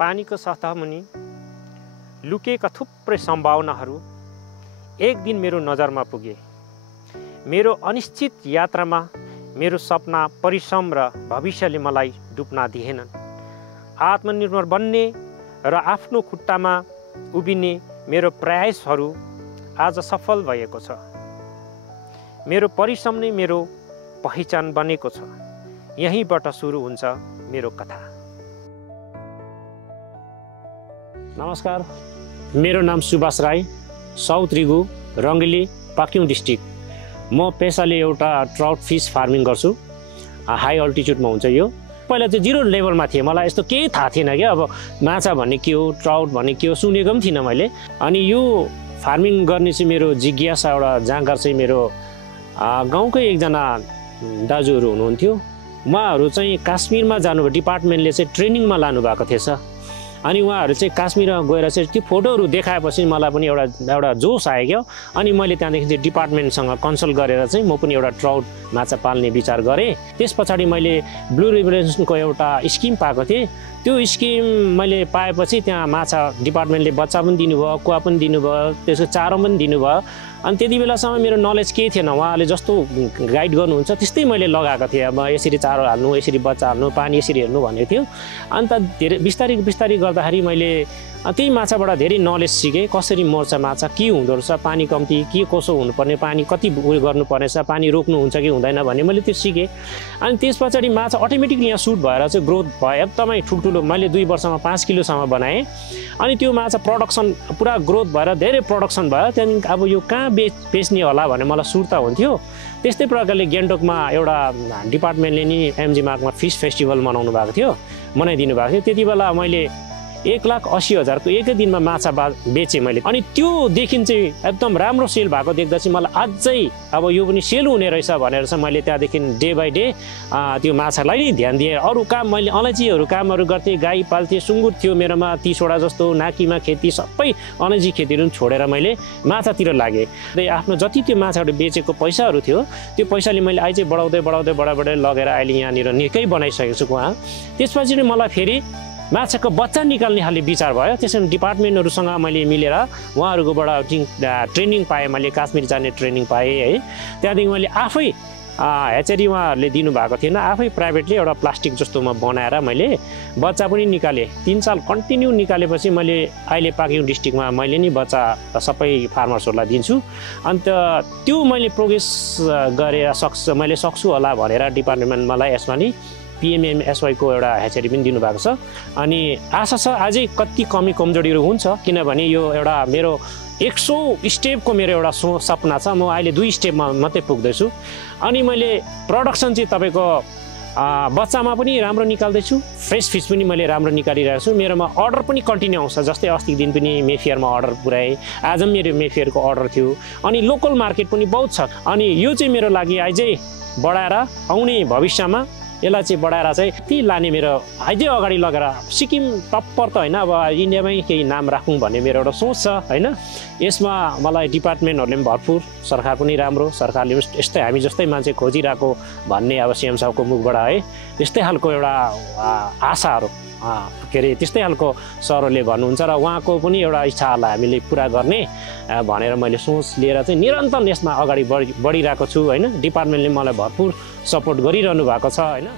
पानीको सतहमुनि लुकेका थुप्रै सम्भावनाहरू एक दिन मेरो नजरमा पुगे। मेरो अनिश्चित यात्रामा मेरो सपना, परिश्रम र भविष्यले मलाई डुब्न दिएनन्। आत्मनिर्भर बन्ने र आफ्नो खुट्टामा उभिने मेरो प्रयासहरू आज सफल भएको छ। मेरो परिश्रम नै मेरो पहिचान बनेको छ। यहीँबाट सुरु हुन्छ मेरो कथा। नमस्कार, मेरो नाम सुभाष राई, साउथ रिगु, रङ्गली, पाक्योङ डिस्ट्रिक्ट। म पेसाले एउटा ट्राउट फिस फार्मिङ गर्छु। हाई अल्टिट्युडमा हुन्छ यो। पहिला चाहिँ जिरो लेभलमा थिएँ, मलाई यस्तो केही थाहा थिएन क्या। अब माछा भन्ने के हो, ट्राउट भन्ने के हो सुनेको पनि थिइनँ मैले। अनि यो फार्मिङ गर्ने चाहिँ मेरो जिज्ञासा एउटा जाँगर चाहिँ मेरो गाउँकै एकजना दाजुहरू हुनुहुन्थ्यो। उहाँहरू चाहिँ काश्मीरमा जानुभयो, डिपार्टमेन्टले चाहिँ ट्रेनिङमा लानुभएको थिएछ। अनि उहाँहरू चाहिँ काश्मीरमा गएर चाहिँ त्यो फोटोहरू देखाएपछि मलाई पनि एउटा जोस आयो क्या। अनि मैले त्यहाँदेखि चाहिँ डिपार्टमेन्टसँग कन्सल्ट गरेर चाहिँ म पनि एउटा ट्राउट माछा पाल्ने विचार गरेँ। त्यस पछाडि मैले ब्लू रिभोल्युसनको एउटा स्किम पाएको थिएँ। त्यो स्किम मैले पाएपछि त्यहाँ माछा डिपार्टमेन्टले बच्चा पनि दिनुभयो, कुवा पनि दिनुभयो, त्यसको चारो पनि दिनुभयो। अनि त्यति बेलासम्म मेरो नलेज केही थिएन। उहाँले जस्तो गाइड गर्नुहुन्छ त्यस्तै मैले लगाएको थिएँ। अब यसरी चारो हाल्नु, यसरी बच्चा हाल्नु, पानी यसरी हेर्नु भनेको थियो। अन्त धेरै बिस्तारै गर्दाखेरि मैले त्यही माछाबाट धेरै नलेज सिकेँ। कसरी मर्छ माछा, के हुँदो रहेछ, पानी कम्ती के कसो हुनुपर्ने, पानी कति उयो गर्नुपर्नेछ, पानी रोक्नुहुन्छ कि हुँदैन भन्ने मैले त्यो सिकेँ। अनि त्यस पछाडि माछा अटोमेटिकली यहाँ सुट भएर चाहिँ ग्रोथ भयो। एकदमै ठुल्ठुलो मैले 2 वर्षमा 5 किलोसम्म बनाएँ। अनि त्यो माछा प्रोडक्सन पुरा ग्रोथ भएर धेरै प्रोडक्सन भयो। त्यहाँदेखि अब यो कहाँ बेच्ने होला भन्ने मलाई सुर्ता हुन्थ्यो। त्यस्तै प्रकारले गान्तोकमा एउटा डिपार्टमेन्टले नि एमजी मार्गमा फिस फेस्टिभल मनाइदिनु भएको थियो। त्यति बेला मैले 1,80,000 को एकै दिनमा माछा बेचेँ मैले। अनि त्योदेखि चाहिँ एकदम राम्रो सेल भएको देख्दा चाहिँ मलाई अझै अब यो पनि सेल हुने रहेछ भनेर चाहिँ मैले त्यहाँदेखि डे बाई डे त्यो माछालाई नै ध्यान दिएँ। अरू काम मैले अलैँचीहरू कामहरू गर्थेँ, गाई पाल्थेँ, सुँगुर थियो मेरोमा 30वटा जस्तो, नाकीमा खेती, सबै अलैँची खेतीहरू छोडेर मैले माछातिर लागेँ। आफ्नो जति त्यो माछाहरू बेचेको पैसाहरू थियो त्यो पैसाले मैले अहिले चाहिँ बढाउँदै लगेर अहिले यहाँनिर निकै बनाइसकेको छु वहाँ। त्यसपछि मलाई फेरि माछाको बच्चा निकाल्ने खाले विचार भयो। त्यसैले डिपार्टमेन्टहरूसँग मैले मिलेर उहाँहरूकोबाट ट्रेनिङ पाएँ। मैले काश्मीर जाने ट्रेनिङ पाएँ है। त्यहाँदेखि मैले आफै हेचरी उहाँहरूले दिनुभएको थिएन, आफै प्राइभेटली एउटा प्लास्टिक जस्तोमा बनाएर मैले बच्चा पनि निकालेँ। 3 साल कन्टिन्यू निकालेपछि मैले अहिले पाक्योङ डिस्ट्रिक्टमा मैले नि बच्चा सबै फार्मर्सहरूलाई दिन्छु। अन्त त्यो मैले प्रोग्रेस गरेर मैले सक्छु होला भनेर डिपार्टमेन्ट मलाई यसमा नि PMMSY को एउटा हेचरी पनि दिनुभएको छ। अनि आशा छ अझै कति कमी कमजोरीहरू हुन्छ, किनभने यो एउटा मेरो 100 स्टेपको मेरो एउटा सपना छ। म अहिले 2 स्टेपमा मात्रै पुग्दैछु। अनि मैले प्रोडक्सन चाहिँ तपाईँको बच्चामा पनि राम्रो निकाल्दैछु, फ्रेस फिस पनि मैले राम्रो निकालिरहेको छु। मेरोमा अर्डर पनि कन्टिन्यू आउँछ। जस्तै अस्तिको दिन पनि मेफेयरमा अर्डर पुऱ्याएँ, आज पनि मेरो मेफेयरको अर्डर थियो। अनि लोकल मार्केट पनि बहुत छ। अनि यो चाहिँ मेरो लागि अझै बढाएर आउने भविष्यमा यसलाई चाहिँ बढाएर चाहिँ ती लाने मेरो अझै अगाडि लगेर सिक्किम टप्पर त होइन, अब इन्डियामै केही नाम राखौँ भन्ने मेरो एउटा सोच छ होइन। यसमा मलाई डिपार्टमेन्टहरूले पनि भरपुर, सरकार पनि राम्रो, सरकारले पनि यस्तै हामी जस्तै मान्छे खोजिरहेको भन्ने अब सीएम साहबको मुखबाट है त्यस्तै खालको एउटा आशाहरू के अरे त्यस्तै खालको सरहरूले भन्नुहुन्छ र उहाँको पनि एउटा इच्छाहरूलाई हामीले पुरा गर्ने भनेर मैले सोच लिएर चाहिँ निरन्तर यसमा अगाडि बढिरहेको छु होइन। डिपार्टमेन्टले मलाई भरपुर सपोर्ट गरिरहनु भएको छ होइन।